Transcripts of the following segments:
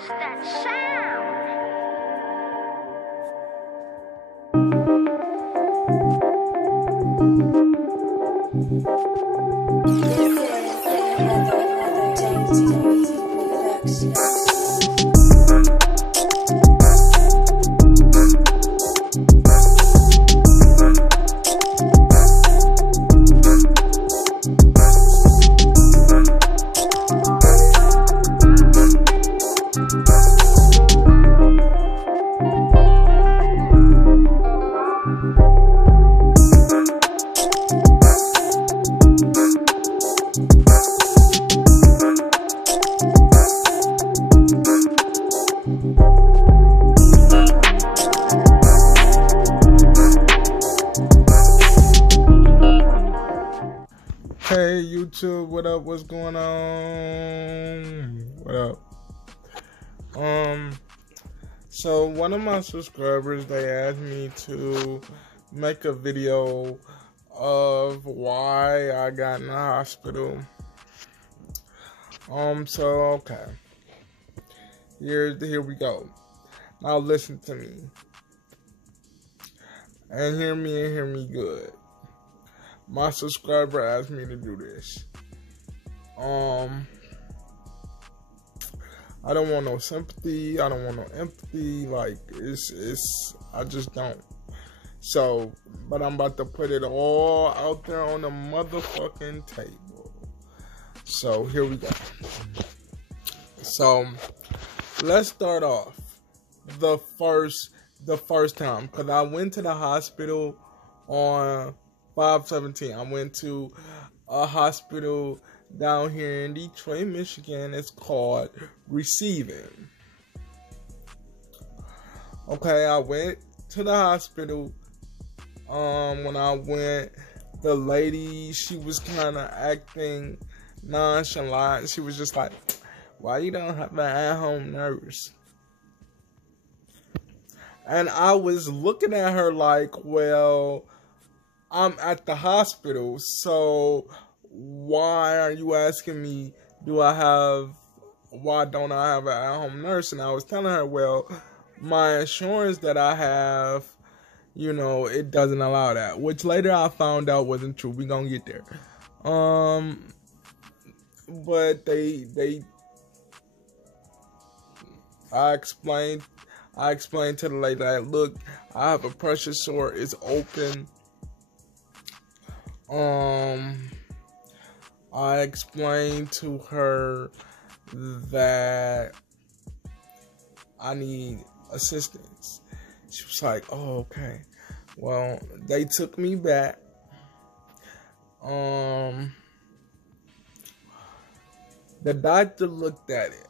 Watch that sound. Hey YouTube, what up? What's going on? What up? So one of my subscribers, they asked me to make a video of why I got in the hospital. So okay. Here we go. Now listen to me. And hear me good. My subscriber asked me to do this. I don't want no sympathy. I don't want no empathy. Like, I just don't. So, but I'm about to put it all out there on the motherfucking table. So, here we go. So, let's start off the first time. Because I went to the hospital on 5/17. I went to a hospital down here in Detroit, Michigan. It's called Receiving. Okay, I went to the hospital. When I went, the lady, she was kind of acting nonchalant. She was just like, "Why you don't have an at-home nurse?" And I was looking at her like, well, I'm at the hospital, so why are you asking me, why don't I have an at-home nurse? And I was telling her, well, my insurance that I have, it doesn't allow that, which later I found out wasn't true. We gonna get there. But I explained to the lady, like, look, I have a pressure sore, it's open. I explained to her that I need assistance. She was like, oh, okay. Well, they took me back. The doctor looked at it.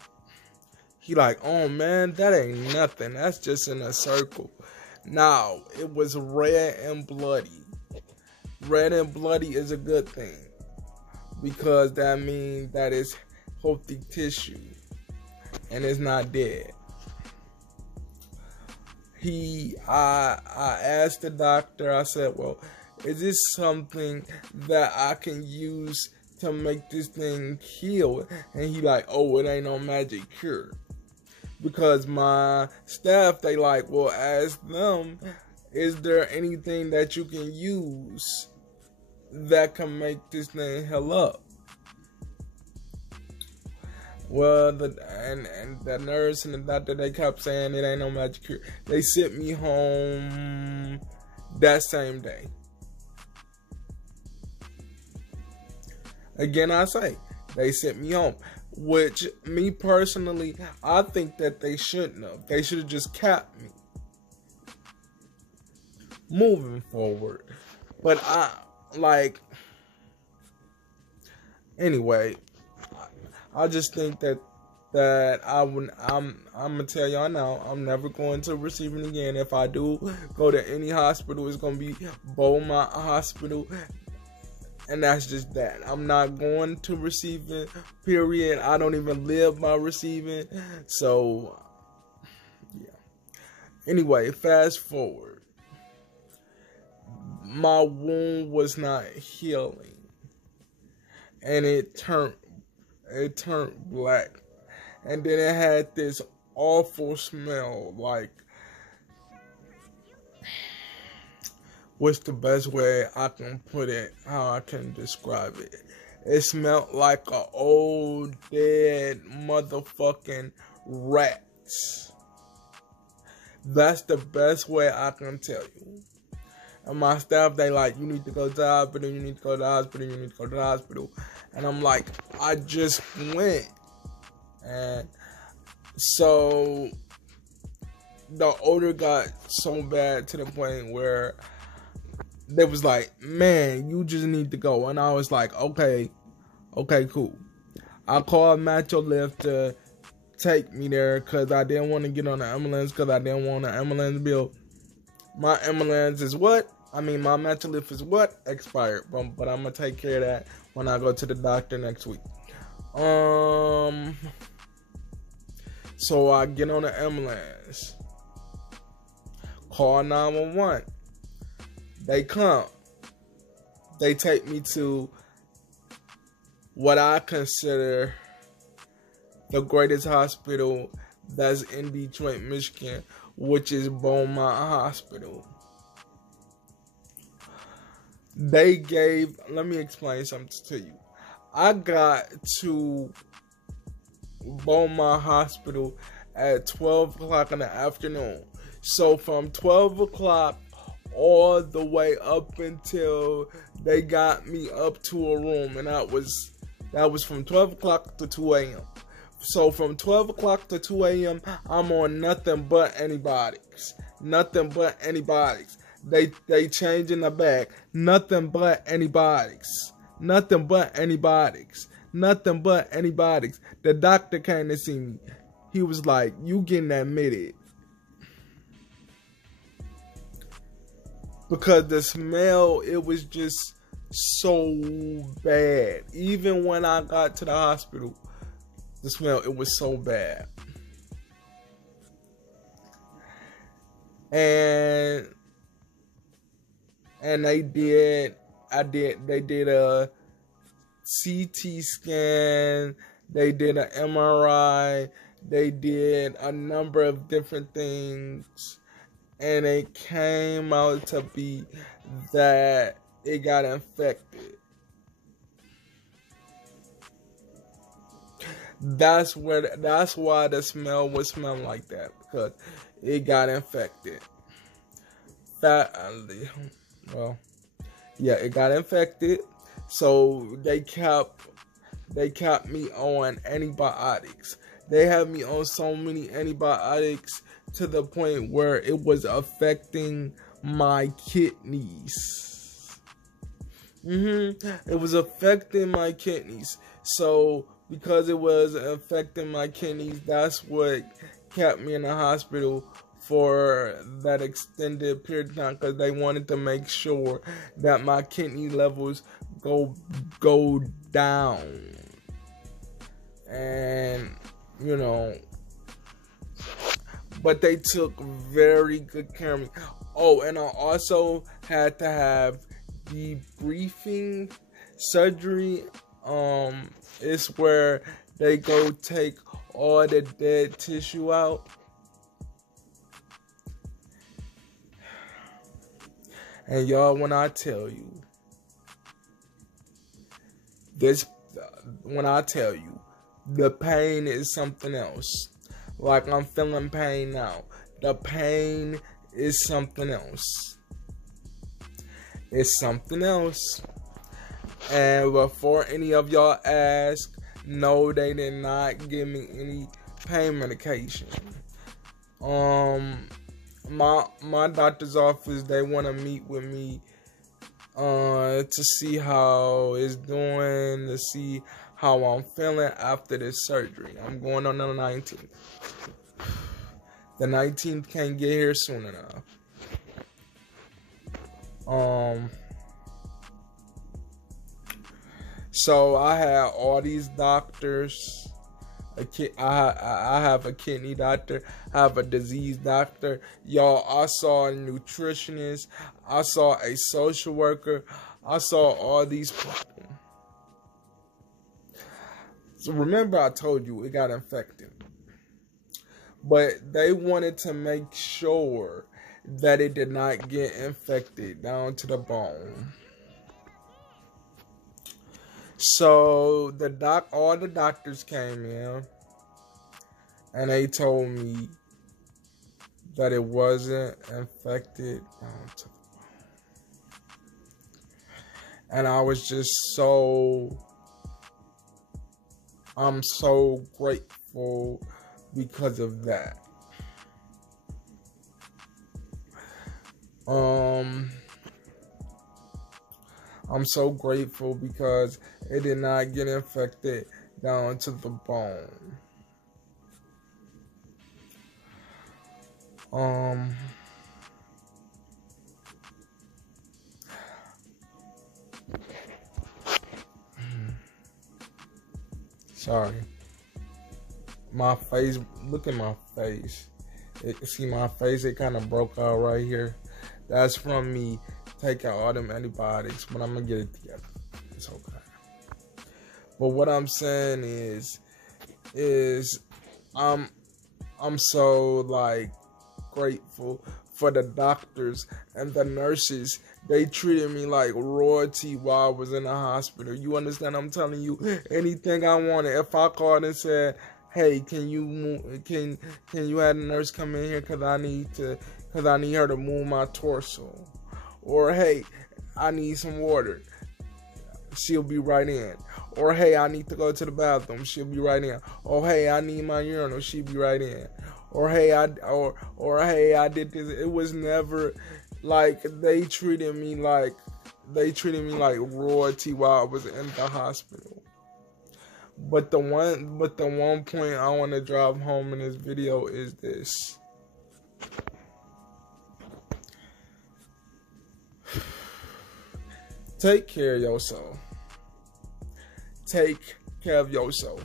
He like, oh man, that ain't nothing. That's just in a circle. Now, it was red and bloody. Red and bloody is a good thing, because that means that it's healthy tissue and it's not dead. I asked the doctor, I said, well, is this something that I can use to make this thing heal? And he like, oh, it ain't no magic cure. Because my staff, they like, well, ask them, is there anything that you can use that can make this thing heal up? Well, the nurse and the doctor, they kept saying it ain't no magic cure. They sent me home that same day. Again, I say, they sent me home. Which, me personally, I think that they shouldn't have. They should have just kept me moving forward. But anyway, I just think that I'm gonna tell y'all now, I'm never going to Receiving again. If I do go to any hospital, it's gonna be Beaumont Hospital. And that's just that. I'm not going to Receiving, period. I don't even live by Receiving. So, yeah. Anyway, fast forward. My wound was not healing. And it turned black. And then it had this awful smell. Like, what's the best way I can put it? How I can describe it? It smelled like an old dead motherfucking rat. That's the best way I can tell you. And my staff, they like, you need to go to the hospital, you need to go to the hospital, you need to go to the hospital. And I'm like, I just went. And so the odor got so bad to the point where they was like, man, you just need to go. And I was like, okay, cool. I called Metro Lift to take me there because I didn't want to get on the ambulance because I didn't want an ambulance bill. My ambulance is my Metro Lift is expired. But I'm going to take care of that when I go to the doctor next week. So I get on the ambulance. Call 911. They come. They take me to what I consider the greatest hospital that's in Detroit, Michigan, which is Beaumont Hospital. Let me explain something to you. I got to Beaumont Hospital at 12 o'clock in the afternoon. So from 12 o'clock all the way up until they got me up to a room, and that was from 12 o'clock to 2 a.m. So from 12 o'clock to 2 a.m., I'm on nothing but antibiotics. Nothing but antibiotics. They changing the bag. Nothing but antibiotics. Nothing but antibiotics. Nothing but antibiotics. The doctor came to see me. He was like, you getting admitted. Because the smell, it was just so bad. Even when I got to the hospital, the smell, it was so bad. And they did a CT scan, they did an MRI, they did a number of different things, and it came out to be that it got infected. That's why the smell was smelling like that, because it got infected. It got infected. So they kept me on antibiotics. They had me on so many antibiotics to the point where it was affecting my kidneys. It was affecting my kidneys. So because it was affecting my kidneys, that's what kept me in the hospital for that extended period of time, because they wanted to make sure that my kidney levels go down. And but they took very good care of me. Oh, and I also had to have debriefing surgery. It's where they go take all the dead tissue out. And y'all, when I tell you, the pain is something else. Like, I'm feeling pain now. The pain is something else. It's something else. And before any of y'all ask, no, they did not give me any pain medication. My doctor's office, they want to meet with me to see how it's doing, to see how I'm feeling after this surgery. I'm going on the 19th. The 19th can't get here soon enough. So I had all these doctors. I have a kidney doctor. I have a disease doctor. Y'all, I saw a nutritionist. I saw a social worker. I saw all these people. So remember, I told you it got infected. but they wanted to make sure that it did not get infected down to the bone. So all the doctors came in and they told me that it wasn't infected down to the bone. And I was just I'm so grateful because of that. I'm so grateful because it did not get infected down to the bone. Sorry. My face, look at my face. See my face, it kind of broke out right here. That's from me taking all them antibiotics, but I'm gonna get it together. It's okay. But what I'm saying is I'm so like grateful for the doctors and the nurses. They treated me like royalty while I was in the hospital. You understand? I'm telling you, anything I wanted. If I called and said, "Hey, can you have a nurse come in here because I need her to move my torso," or "Hey, I need some water," she'll be right in. Or "Hey, I need to go to the bathroom," she'll be right in. Or "Hey, I need my urinal," she'll be right in. Or "Hey, I did this." It was never like they treated me like royalty while I was in the hospital. But the one point I want to drive home in this video is this. Take care of yourself. Take care of yourself.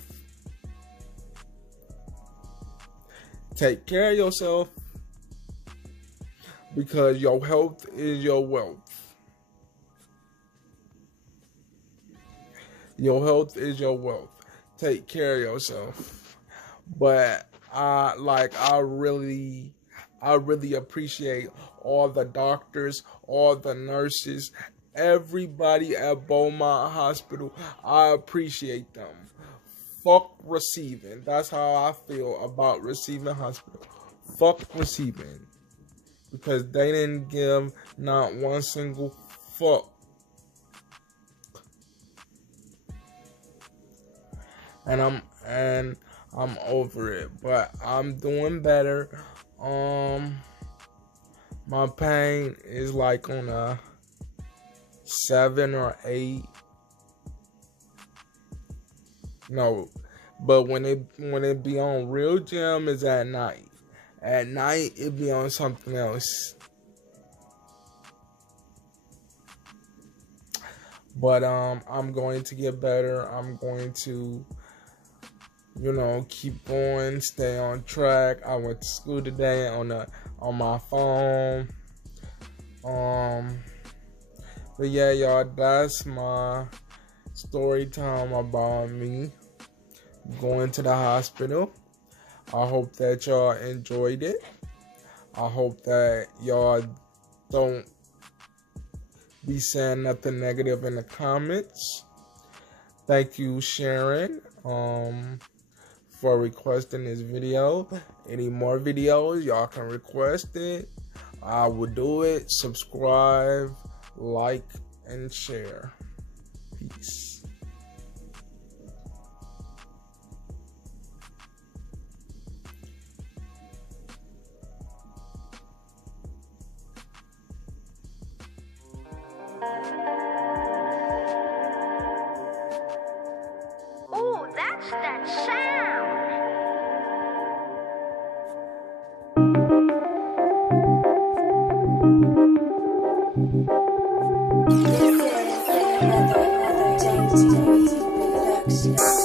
Take care of yourself, because your health is your wealth. Your health is your wealth. Take care of yourself. But I really appreciate all the doctors, all the nurses, everybody at Beaumont Hospital. I appreciate them. Fuck receiving. That's how I feel about receiving hospital. Fuck receiving. Because they didn't give not one single fuck. And I'm over it. But I'm doing better. My pain is like on a 7 or 8. No, but when it be on Real Gym is at night. At night it be on something else. But I'm going to get better. I'm going to, keep going, stay on track. I went to school today on my phone. But yeah, y'all, that's my story time about me going to the hospital. I hope that y'all enjoyed it. I hope that y'all don't be saying nothing negative in the comments. Thank you, Sharon, for requesting this video. Any more videos, y'all can request it. I will do it. Subscribe, like, and share. Peace. Oh, that's that sound. This is another day production.